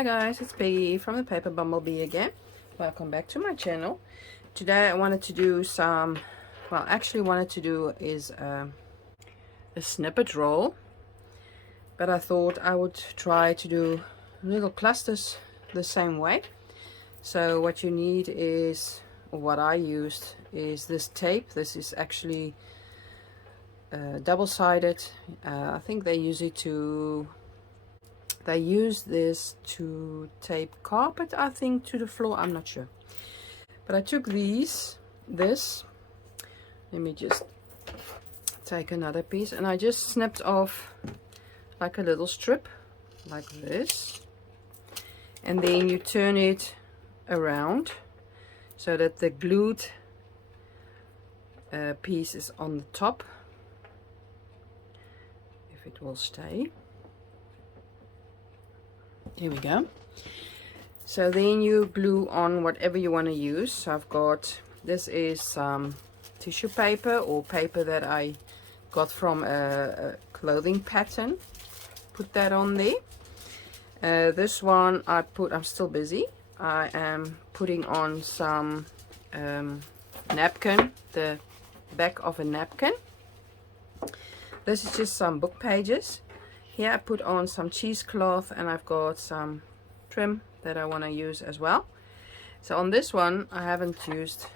Hi guys, it's Peggy from the Paper Bumblebee again. Welcome back to my channel. Today I wanted to do some, well actually wanted to do is a snippet roll, but I thought I would try to do little clusters the same way. So what you need is, or what I used is this tape. This is actually double-sided. I think they use this to tape carpet, I think, to the floor. I'm not sure. But I took this, let me just take another piece, and I just snipped off like a little strip, like this. And then you turn it around so that the glued piece is on the top, if it will stay. Here we go. So then you glue on whatever you want to use. So I've got, this is some tissue paper or paper that I got from a clothing pattern. Put that on there. This one I'm still busy. I am putting on some napkin, the back of a napkin. This is just some book pages. Here I put on some cheesecloth, and I've got some trim that I want to use as well. So on this one I haven't used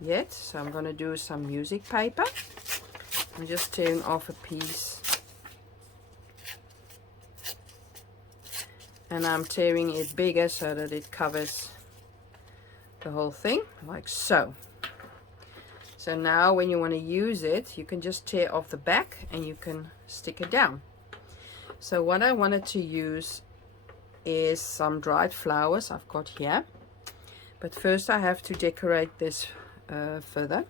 yet, so I'm going to do some music paper. I'm just tearing off a piece, and I'm tearing it bigger so that it covers the whole thing, like so. So now when you want to use it, you can just tear off the back and you can stick it down. So what I wanted to use is some dried flowers I've got here. But first I have to decorate this further.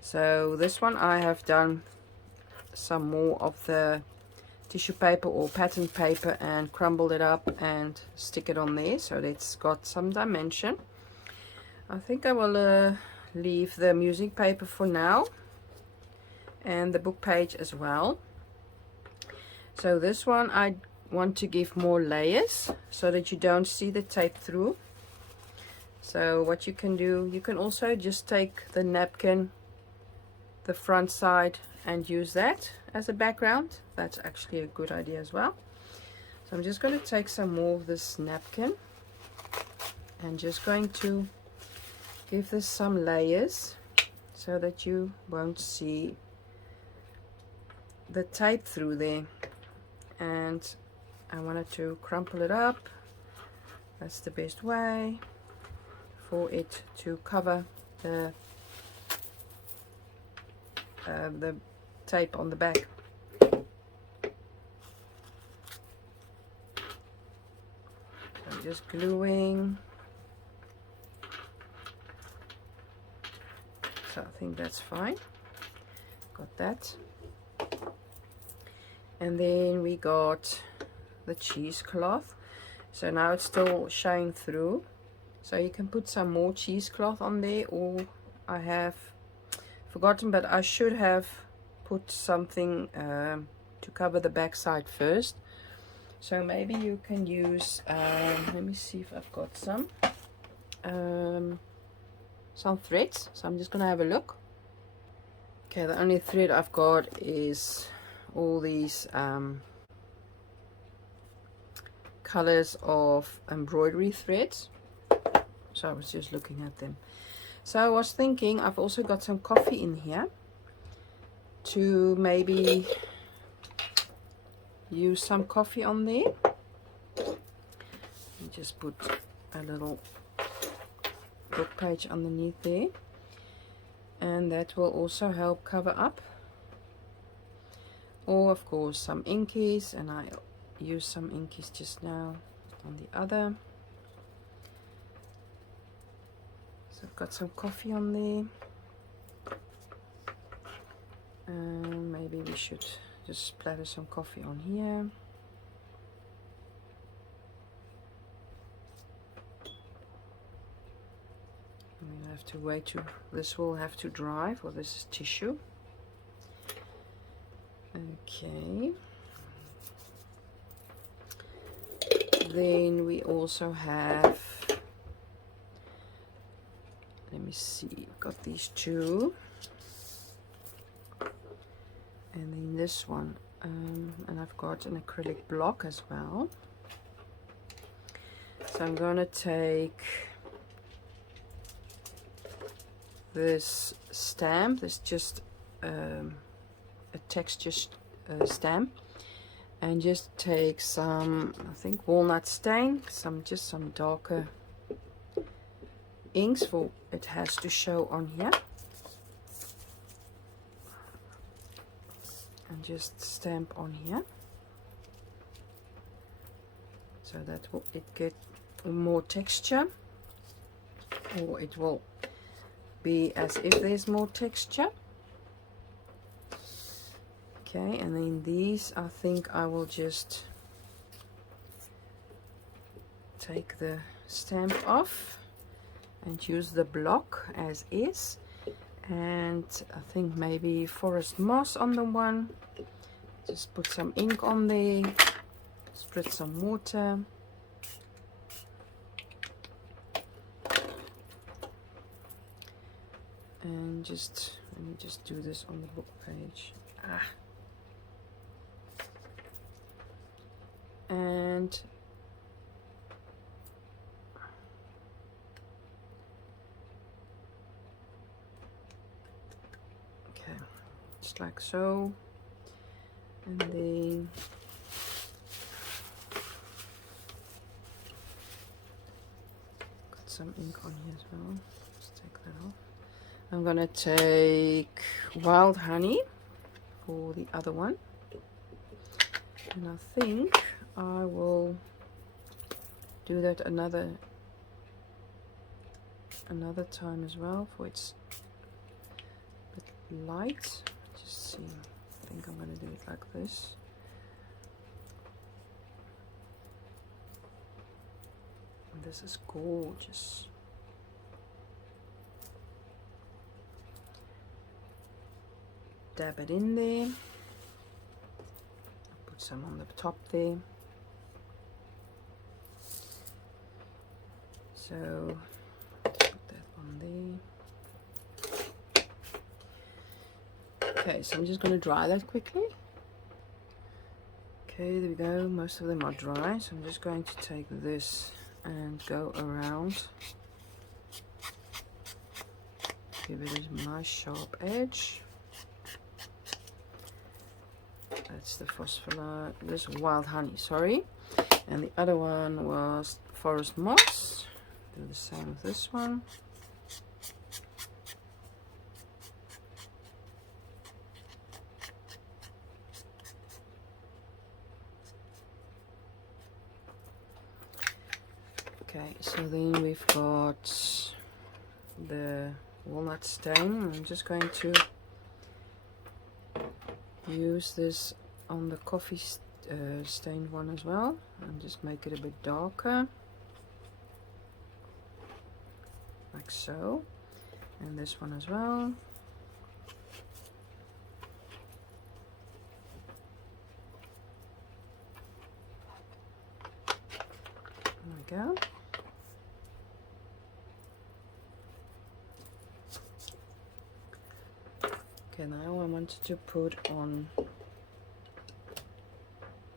So this one I have done some more of the tissue paper or pattern paper and crumbled it up and stick it on there so that it's got some dimension. I think I will leave the music paper for now, and the book page as well. So this one I want to give more layers so that you don't see the tape through. So what you can do, you can also just take the napkin, the front side, and use that as a background. That's actually a good idea as well. So I'm just going to take some more of this napkin and just going to give this some layers so that you won't see the tape through there. And I wanted to crumple it up. That's the best way for it to cover the tape on the back. So I'm just gluing. So I think that's fine. Got that. And then we got the cheesecloth. So now it's still showing through. So you can put some more cheesecloth on there, or I have forgotten, but I should have put something to cover the back side first. So maybe you can use, let me see if I've got some threads. So I'm just going to have a look. Okay, the only thread I've got is all these colors of embroidery threads. So I was just looking at them. So I was thinking I've also got some coffee in here to maybe use some coffee on there. And just put a little book page underneath there, and that will also help cover up. Or of course some inkies, and I used some inkies just now on the other. So I've got some coffee on there, and maybe we should just splatter some coffee on here. We'll have to wait to, this will have to dry, for this is tissue. Okay. then we also have, let me see, I've got these two, and then this one, and I've got an acrylic block as well. So I'm going to take this stamp, this just a texture stamp, and just take some, I think, walnut stain, just some darker inks for it has to show on here, and just stamp on here so that it get more texture, or it will be as if there's more texture. Okay, and then these, I think I will just take the stamp off and use the block as is, and I think maybe forest moss on the one, just put some ink on there, spritz some water, and just let me just do this on the book page. And okay, just like so, and then got some ink on here as well. Just take that off. I'm gonna take wild honey for the other one, and I think I will do that another time as well, for it's a bit light. Just see, I think I'm gonna do it like this. And this is gorgeous. Dab it in there, put some on the top there. So put that on there. Okay, so I'm just going to dry that quickly. Okay, there we go, most of them are dry, so I'm just going to take this and go around, give it a nice sharp edge. That's the phosphor, this wild honey, sorry, and the other one was forest moss. Do the same with this one. Okay, so then we've got the walnut stain. I'm just going to use this on the coffee stained one as well, and just make it a bit darker, like so, and this one as well. There we go. Okay, now I wanted to put on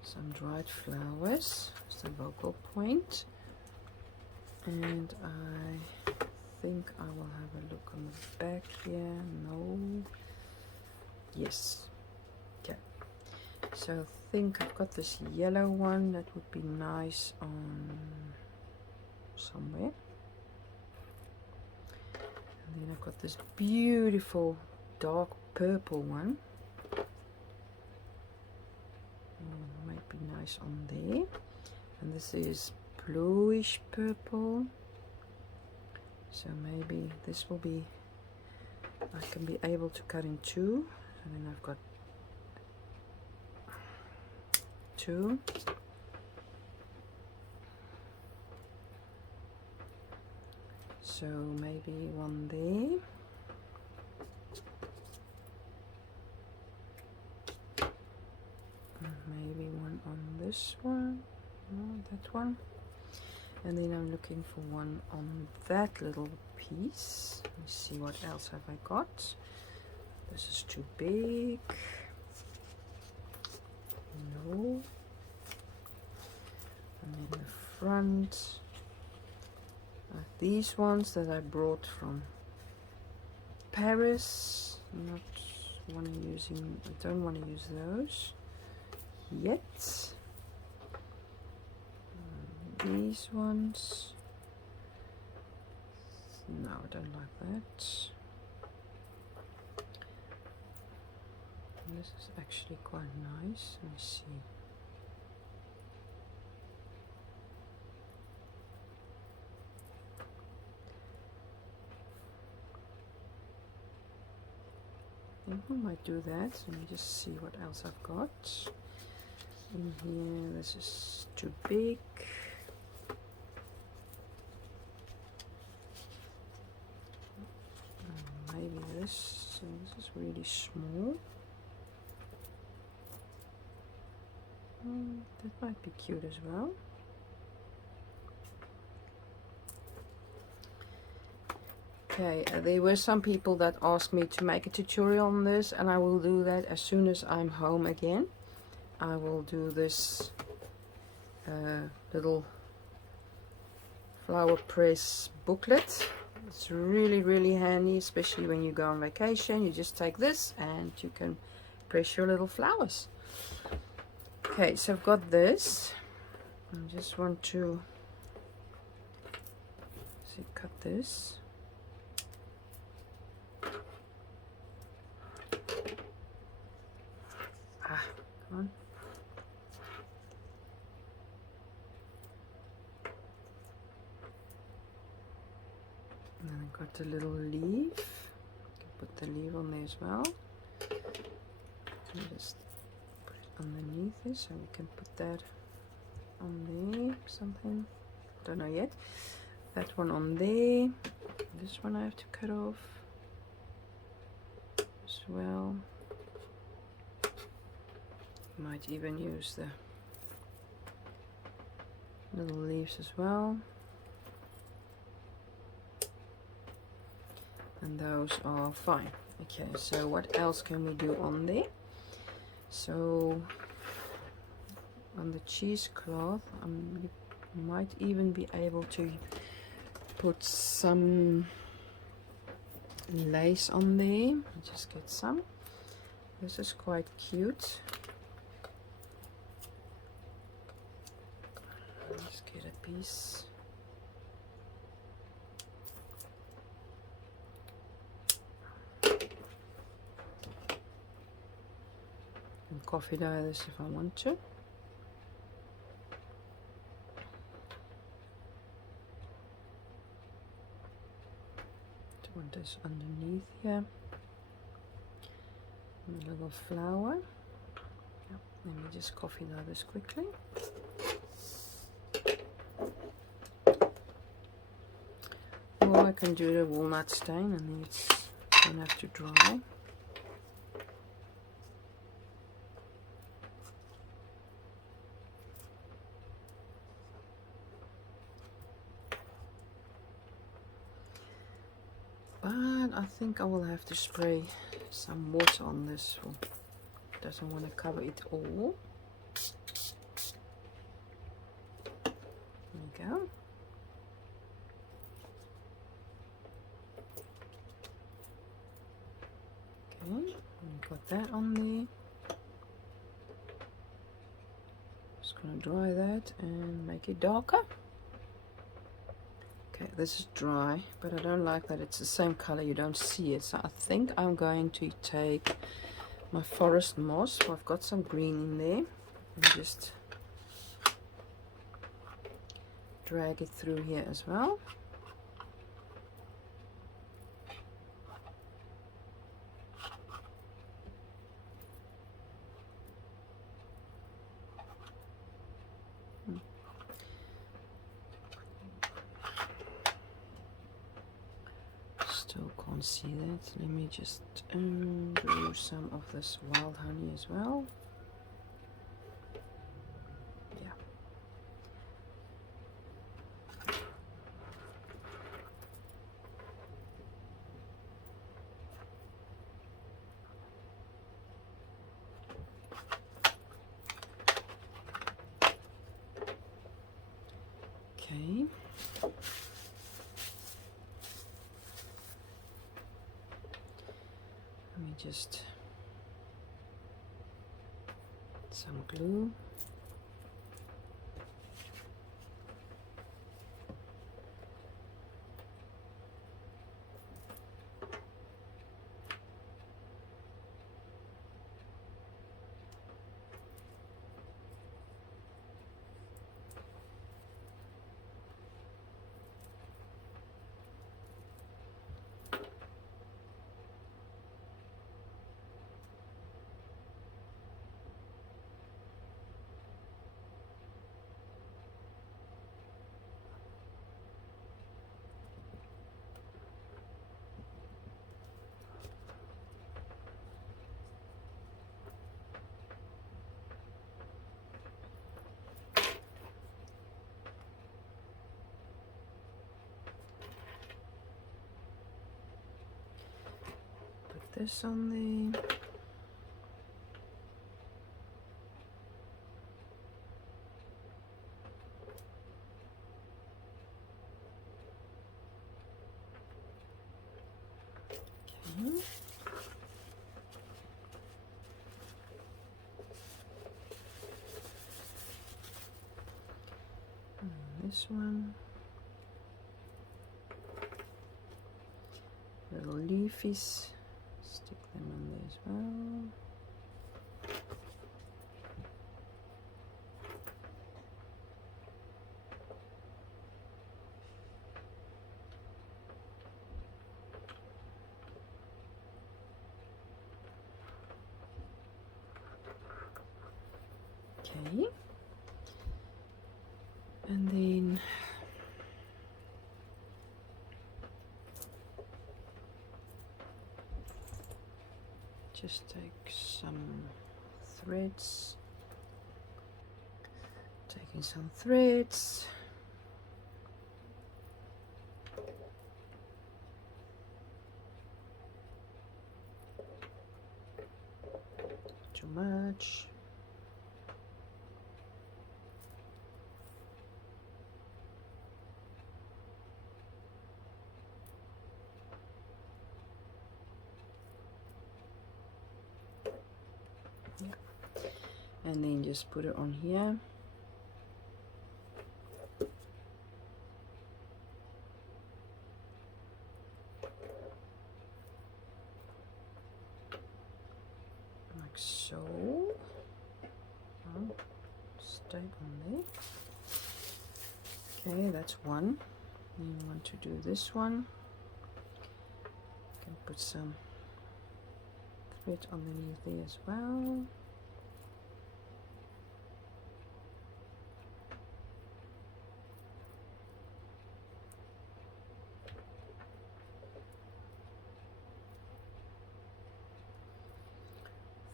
some dried flowers as the focal point, and I think I will have a look on the back here. No, yes, okay, so I think I've got this yellow one that would be nice on somewhere, and then I've got this beautiful dark purple one. Might be nice on there, and this is bluish purple, so maybe this will be, I can be able to cut in two, and then I've got two, so maybe one there, maybe one on this one, that one. And then I'm looking for one on that little piece. Let's see, what else have I got? This is too big. No. And then the front are these ones that I brought from Paris. I don't want to use those yet. These ones, no, I don't like that. This is actually quite nice. Let me see. I think we might do that. Let me just see what else I've got in here. This is too big. Maybe this. So this is really small. That might be cute as well. Okay, there were some people that asked me to make a tutorial on this, and I will do that as soon as I'm home again. I will do this little flower press booklet. It's really handy, especially when you go on vacation. You just take this and you can press your little flowers. Okay, so I've got this. I just want to cut this. Come on. And then I've got the little leaf. You can put the leaf on there as well. And just put it underneath it, so we can put that on there. Something. Don't know yet. That one on there. This one I have to cut off as well. Might even use the little leaves as well. And those are fine. Okay, so what else can we do on there? So on the cheesecloth, you might even be able to put some lace on there. I'll just get some. This is quite cute. Let's get a piece. And coffee dye this if I want to. Want this underneath here. A little flower. Yep. Let me just coffee dye this quickly. Or I can do the walnut stain, and then it's don't have to dry. But I think I will have to spray some water on this. Doesn't want to cover it all. There we go. Okay, got that on there. Just gonna dry that and make it darker. Okay, this is dry, but I don't like that it's the same color, you don't see it. So I think I'm going to take my forest moss. I've got some green in there, and just drag it through here as well. Still can't see that. Let me just do some of this wild honey as well. Yeah. Okay. Let me just some glue. This on the okay. And this one, little leafies, stick them on there as well. Okay, and then just take some threads, taking some threads, too much. And then just put it on here. Like so. Oh, stay on there. Okay, that's one. Then you want to do this one. You can put some thread underneath there as well.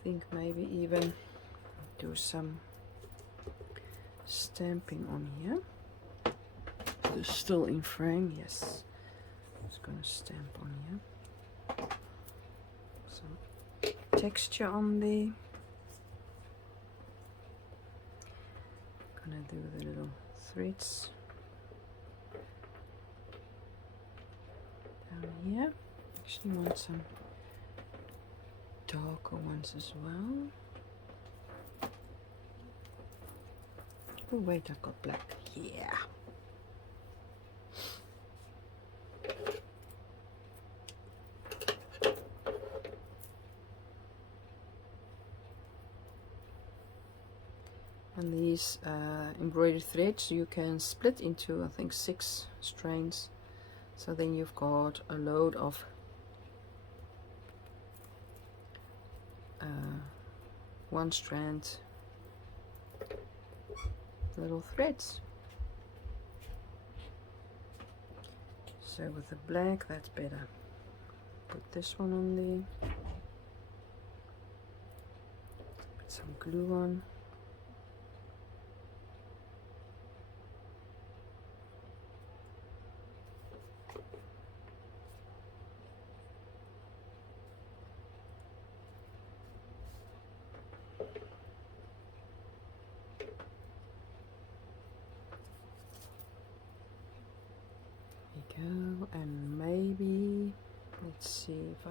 Think maybe even do some stamping on here. It's still in frame, yes. I'm just gonna stamp on here. Some texture on there. Gonna do the little threads down here. Actually want some darker ones as well. Oh wait, I've got black. Yeah. And these embroidered threads you can split into, I think, 6 strands. So then you've got a load of one strand little threads. So with the black, that's better. Put this one on there. Put some glue on.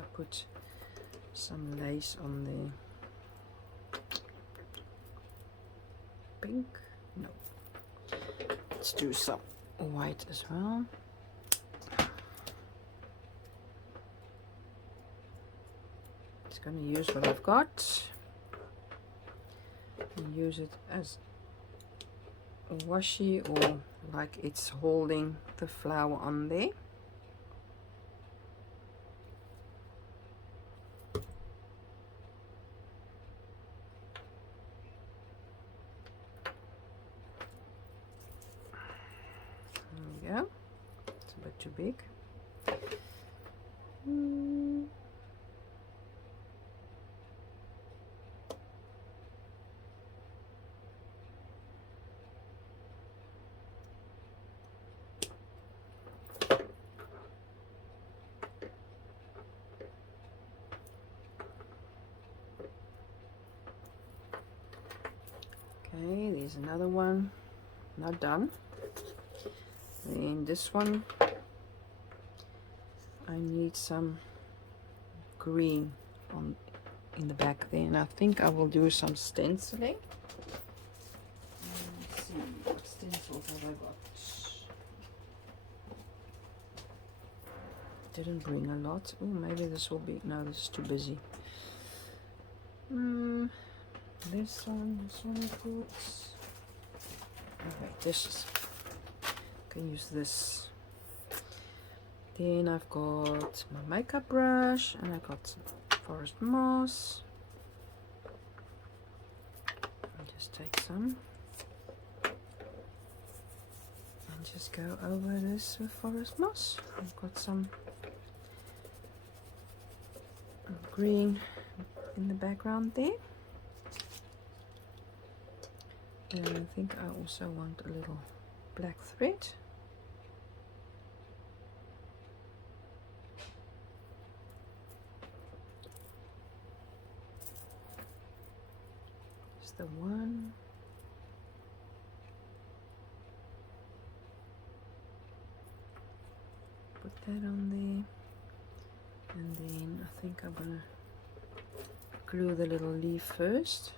I put some lace on the pink? No. Let's do some white as well. Just gonna use what I've got and use it as a washi, or like it's holding the flower on there. There we go. It's a bit too big. Okay, there's another one, not done. And this one, I need some green on in the back there, and I think I will do some stenciling. Let's see, what stencils have I got? Didn't bring a lot. Oh, maybe this will be, no, this is too busy. This one is good. Okay, this is, can use this. Then I've got my makeup brush, and I got some forest moss. I'll just take some and just go over this with forest moss. I've got some green in the background there. And I think I also want a little black thread. Just the one. Put that on there. And then I think I'm gonna glue the little leaf first.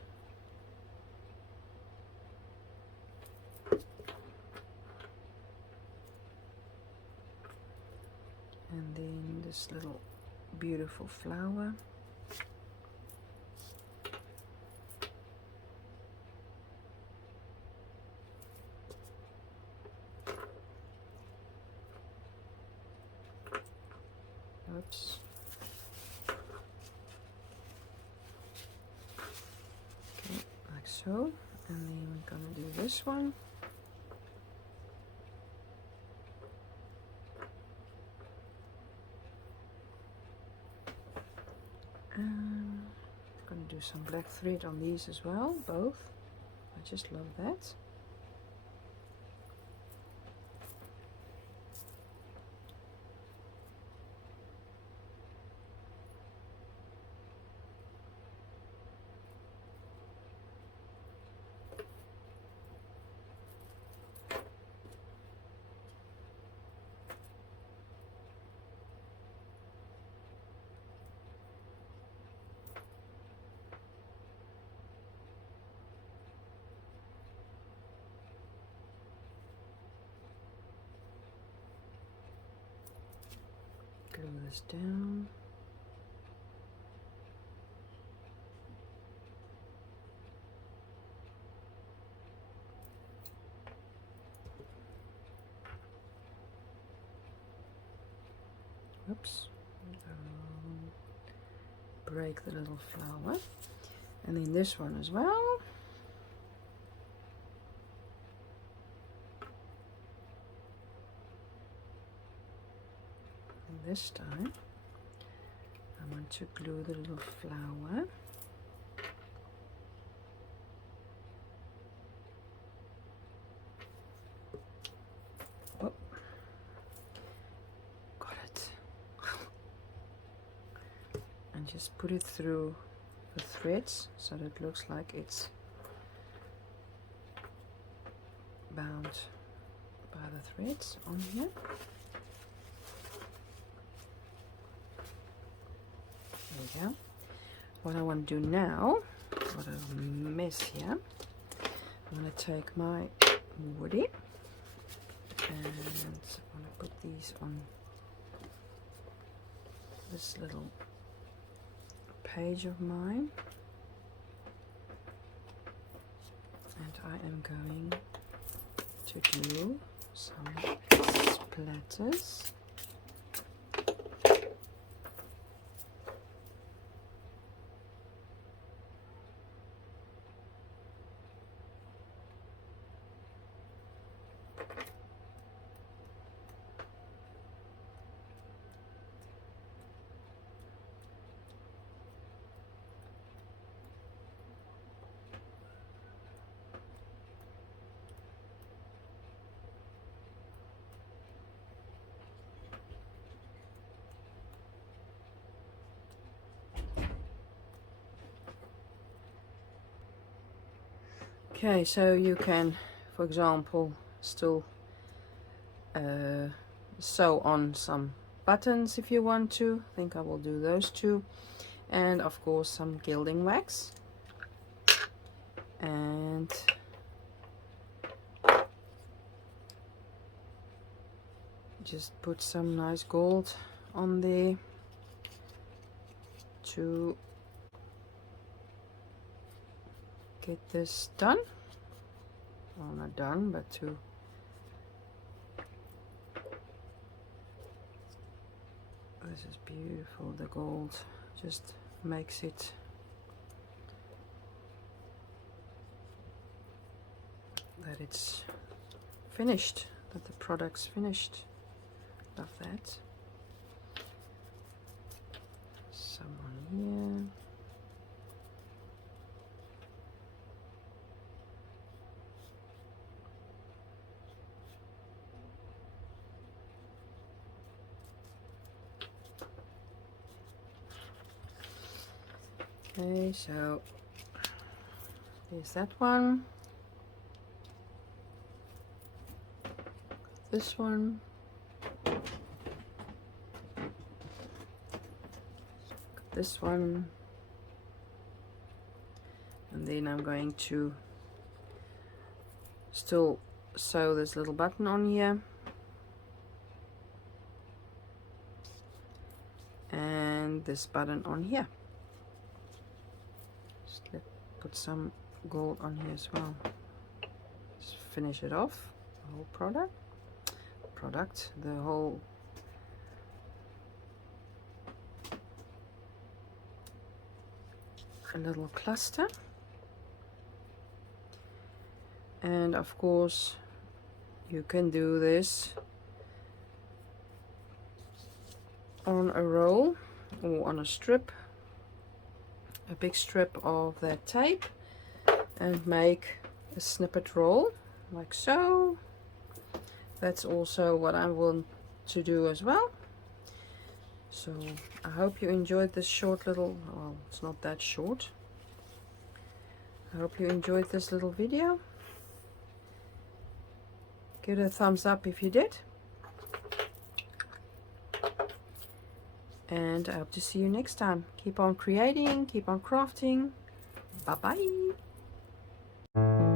And then this little beautiful flower. Oops. Okay, like so. And then we're gonna do this one. I'm gonna do some black thread on these as well, both. I just love that. Glue this down. Oops. Break the little flower. And then this one as well. This time I want to glue the little flower. Oh, got it. And just put it through the threads so that it looks like it's bound by the threads on here. we go. What I want to do now, what a mess here. I'm going to take my woody and I'm going to put these on this little page of mine, and I am going to do some splatters. Okay, so you can, for example, still sew on some buttons if you want to. I think I will do those two. And of course some gilding wax. And just put some nice gold on there to get this done. Well, not done, but to this is beautiful. The gold just makes it that it's finished, that the product's finished. Love that. Some on here. Okay, so there's that one. This one. This one. And then I'm going to still sew this little button on here. And this button on here. Put some gold on here as well. Just finish it off, the whole the whole little cluster. And of course you can do this on a roll or on a strip, a big strip of that tape, and make a snippet roll like so. That's also what I want to do as well. So I hope you enjoyed this short little, well, it's not that short. I hope you enjoyed this little video. Give it a thumbs up if you did. And I hope to see you next time. Keep on creating, keep on crafting. Bye bye.